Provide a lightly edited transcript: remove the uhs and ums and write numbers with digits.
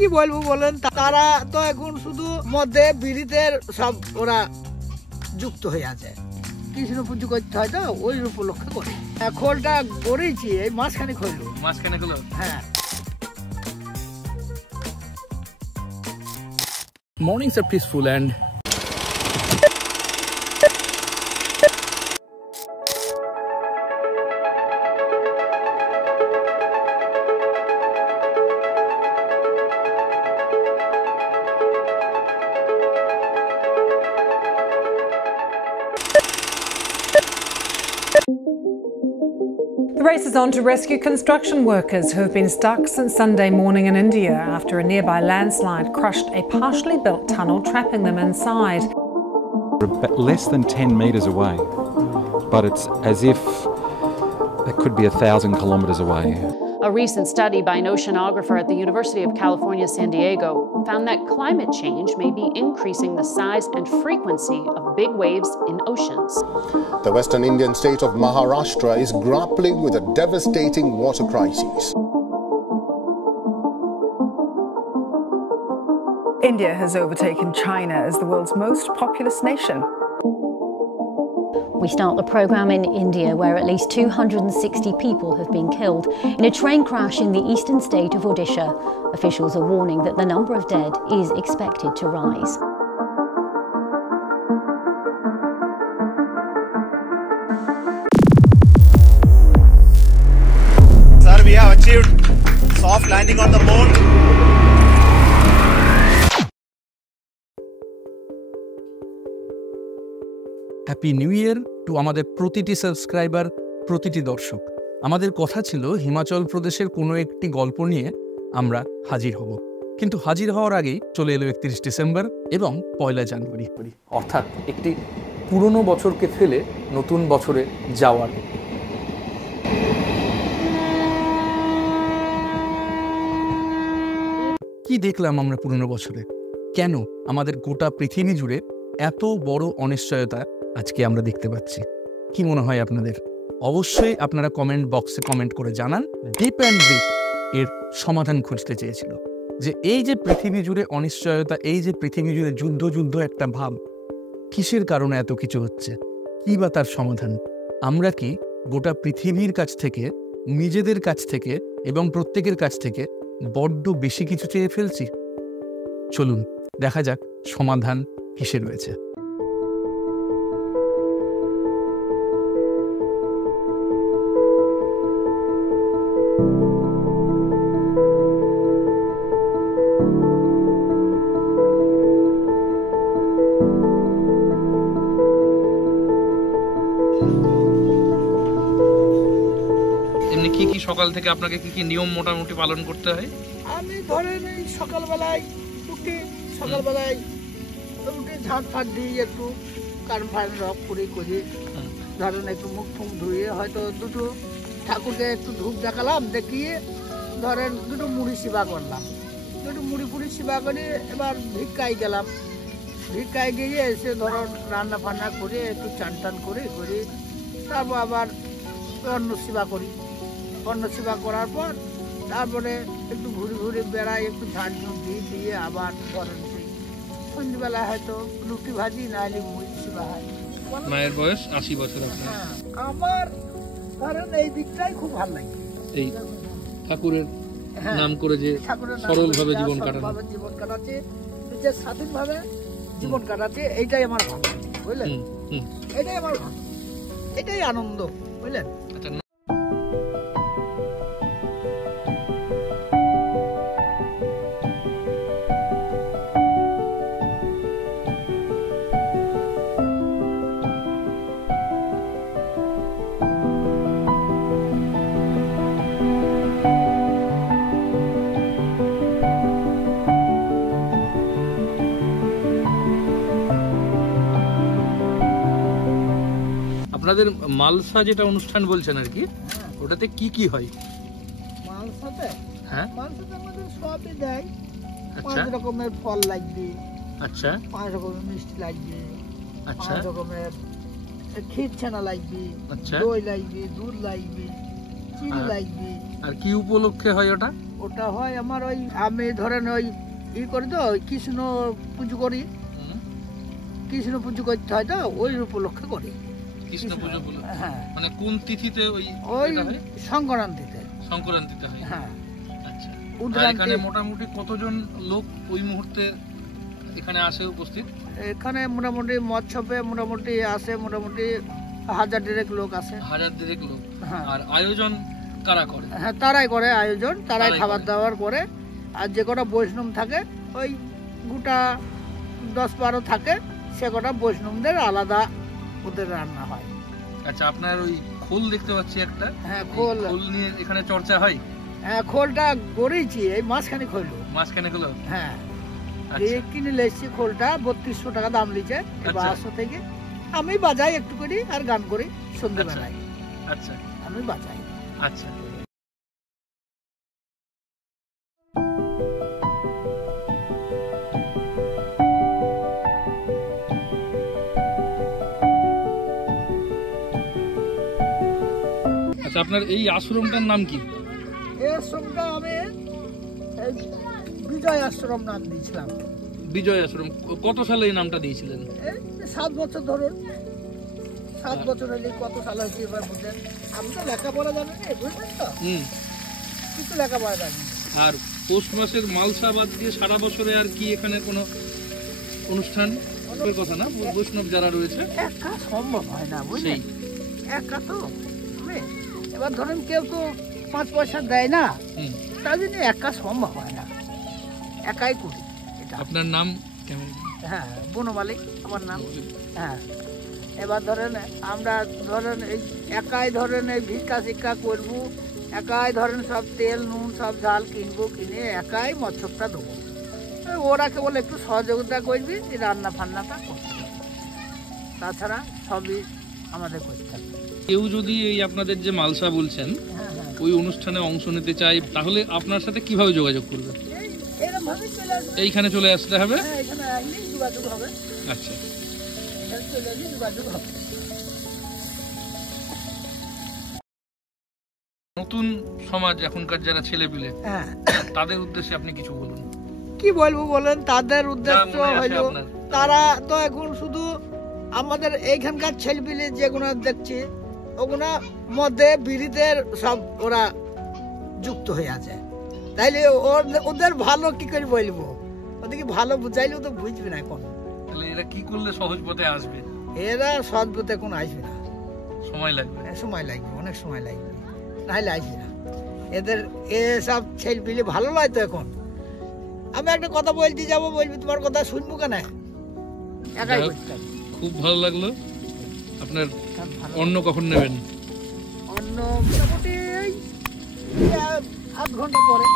কি বলবো বলেন, তারা তো এখন শুধু মধ্যে বিড়িতে সব ওরা যুক্ত হয়ে আছে। কৃষ্ণ পুজো করতে হয় তো ওই উপলক্ষে করে খোলটা করেছি এই মাঝখানে খোলো হ্যাঁ। Mornings are peaceful and The race is on to rescue construction workers who have been stuck since Sunday morning in India after a nearby landslide crushed a partially built tunnel, trapping them inside. Less than 10 metres away, but it's as if it could be 1,000 kilometres away. A recent study by an oceanographer at the University of California, San Diego, found that climate change may be increasing the size and frequency of big waves in oceans. The western Indian state of Maharashtra is grappling with a devastating water crisis. India has overtaken China as the world's most populous nation. We start the programme in India, where at least 260 people have been killed in a train crash in the eastern state of Odisha. Officials are warning that the number of dead is expected to rise. Sir, we have achieved soft landing on the moon. Happy new year to আমাদের প্রতিটি subscriber, প্রতিটি দর্শক। আমাদের কথা ছিল হিমাচল প্রদেশের কোনো একটি গল্প নিয়ে আমরা হাজির হব, কিন্তু হাজির হওয়ার আগেই চলে এলো 31 ডিসেম্বর এবং 1 জানুয়ারি, অর্থাৎ একটি পুরনো বছরকে ফেলে নতুন বছরে যাওয়ার। কি দেখলাম আমরা পুরনো বছরে? কেন আমাদের গোটা পৃথিবী জুড়ে এত বড় অনিশ্চয়তা আজকে আমরা দেখতে পাচ্ছি? কি মনে হয় আপনাদের? অবশ্যই আপনারা কমেন্ট বক্সে কমেন্ট করে জানান। ডিপ অ্যান্ড ব্রিফ এর সমাধান খুঁজতে চেয়েছিল যে এই যে পৃথিবী জুড়ে অনিশ্চয়তা, এই যে পৃথিবী জুড়ে যুদ্ধ একটা ভাব, কিসের কারণে এত কিছু হচ্ছে, কি বা তার সমাধান? আমরা কি গোটা পৃথিবীর কাছ থেকে, নিজেদের কাছ থেকে এবং প্রত্যেকের কাছ থেকে বড্ড বেশি কিছু চেয়ে ফেলছি? চলুন দেখা যাক সমাধান কিসে রয়েছে। সকাল থেকে আপনাকে কি কি নিয়ম মোটামুটি পালন করতে হয়? আমি ধরেন এই সকালবেলায় উঠি, সকালবেলায় উঠে ঝাঁট ফাঁট দিই, একটু কান ফান রক করি ধরেন একটু মুখ ফুক ধুয়ে হয়তো দুটো ঠাকুরকে একটু ধূপ দেখালাম, দেখিয়ে ধরেন দুটো মুড়ি সেবা করলাম, দুটো মুড়ি ফুড়ি সেবা করে এবার ভিক্ষায় গেলাম। ভিক্ষায় গিয়ে এসে ধরুন রান্না ফান্না করে একটু চান টান করে তারপর আবার অন্ন সেবা করি। অন্ন সেবা করার পর তারপরে একটু ঘুরে বেড়াই, একটু ঝাড় ঝুঁক দিয়ে আবার ধরেন সেই সন্ধ্যেবেলা হয়তো রুটি ভাজি নাহলে মুড়ি সেবা হয়। মায়ের বয়স 80 বছর। আমার ধরেন এই দিকটাই খুব ভালো লাগে, এই ঠাকুরের নাম করে যে সরলভাবে জীবন কাটাচ্ছে, যে স্বাধীনভাবে জীবন কাটাচ্ছে, এইটাই আমার ভালো, বুঝলেন? এটাই আমার ভালো, এটাই আনন্দ, বুঝলেন? আপনাদের মালসা যেটা অনুষ্ঠান বলছেন আর কি, ওটাতে কি কি হয়? মালসাতে মালসাতে আমাদের সবই দেয়। 5 রকমের ফল লাগবে, আচ্ছা 5 রকমের মিষ্টি লাগবে, আচ্ছা 5 রকমের ক্ষীর ছানা লাগবে, আচ্ছা দই লাগবে, দুধ লাগবে, চিনি লাগবে। আর কি উপলক্ষে হয় ওটা? ওটা হয় আমার ওই আমি ধরেন ওই করি তো ওই কৃষ্ণ পুজো করি, কৃষ্ণ পুজো করতে হয় তো ওই উপলক্ষে করি। কৃষ্ণ পুজো বলে? হ্যাঁ। মানে কোন তিথিতে ওই সংক্রান্তিতে? সংক্রান্তিতে হয়। হ্যাঁ। আচ্ছা। এখানে মোটামুটি কতজন লোক ওই মুহূর্তে এখানে আসে উপস্থিত? এখানে মোটামুটি মৎসবে মোটামুটি আসে মোটামুটি 1000 লোক আসে। 1000 লোক। আর আয়োজন কারা করে? হ্যাঁ, তারাই করে আয়োজন, তারাই খাবার দাবার করে। আর যে কটা বৈষ্ণব থাকে ওই গোটা 10-12 থাকে, সে কটা বৈষ্ণবদের আলাদা ওদের রান্না হয়। আচ্ছা, আপনার ওই খোল দেখতে পাচ্ছি একটা। হ্যাঁ, খোল নিয়ে এখানে চর্চা হয়। হ্যাঁ, খোলটা গড়েছি এই মাঝখানে খোলো। মাঝখানে খোলো? হ্যাঁ। কিনে লেছি খোলটা, 3200 টাকা দাম লিছে 1200 থেকে। আমি বাজাই একটু করি আর গান করি সন্ধ্যাবেলায়। আচ্ছা, আমি বাজাই। আচ্ছা। আচ্ছা, আপনার এই আশ্রমটার নাম কি? এই আশ্রমটা আমি বিজয় আশ্রম নাম দিয়েছিলাম। বিজয় আশ্রম। কত সালে এই নামটা দিয়েছিলেন? 7 বছর ধরুন। 7 বছর হলে কত সাল হয়েছে এবার বুঝলেন। আমি তো লেখাপড়া জানি না, বুঝলেন তো? কিছু লেখাপড়া জানি। আর পৌষ মাসের মালসা বাদ দিয়ে সারা বছরে আর কি এখানে কোনো অনুষ্ঠান কথা না? বৈষ্ণব যারা রয়েছে একা সম্ভব হয় না, বুঝলেন? একা তো এবার ধরেন কেউ তো 5 পয়সা দেয় না, তার জন্য একা সম্ভব হয় না, একাই করি। আপনার নাম কেমন? হ্যাঁ, বনমালী আমার নাম। হ্যাঁ, এবার ধরেন আমরা ধরেন এই একাই ধরেন এই ভিক্ষা শিক্ষা করবো, একাই ধরেন সব তেল নুন সব ঝাল কিনবো, কিনে একাই মৎস্যটা দেবো। ওরা কেবল একটু সহযোগিতা করবি, রান্না ফান্নাটা করতে হবে, তাছাড়া সবই আমাদের করতে হবে। কেউ যদি এই আপনাদের যে মালসা বলছেন ওই অনুষ্ঠানে অংশ নিতে চাই, তাহলে আপনার সাথে কিভাবে যোগাযোগ করবে? এইখানে চলে আসতে হবে? আচ্ছা। নতুন সমাজ এখনকার যারা ছেলে পেলে, তাদের উদ্দেশ্যে আপনি কিছু বলুন। কি বলবো বলেন, তাদের উদ্দেশ্য হলো তারা তো এখন শুধু আমাদের এইখানকার ছেলেপিলে যেগুলো দেখছি ওগুলা মধ্যে বিড়িতে সব ওরা যুক্ত হয়ে আছে। তাইলে ওদের ভালো কি করে বলবো? ওদেরকে ভালো বুঝাইলেও তো বুঝবে না। এখন তাহলে এরা কি করলে সহজ পথে আসবে? এরা সহজ পথে এখন আসবে না, সময় লাগবে। সময় লাগবে, অনেক সময় লাগবে, নাহলে আসবে না। এদের এসব ছেলেপিলে ভালো নয় তো এখন। আমি একটা কথা বলতে যাবো, বলবি তোমার কথা শুনবো কেন? একাই করতে হবে। খুব ভালো লাগলো। আপনার অন্য কখন নেবেন? অন্য মোটামুটি 8 ঘন্টা পরে।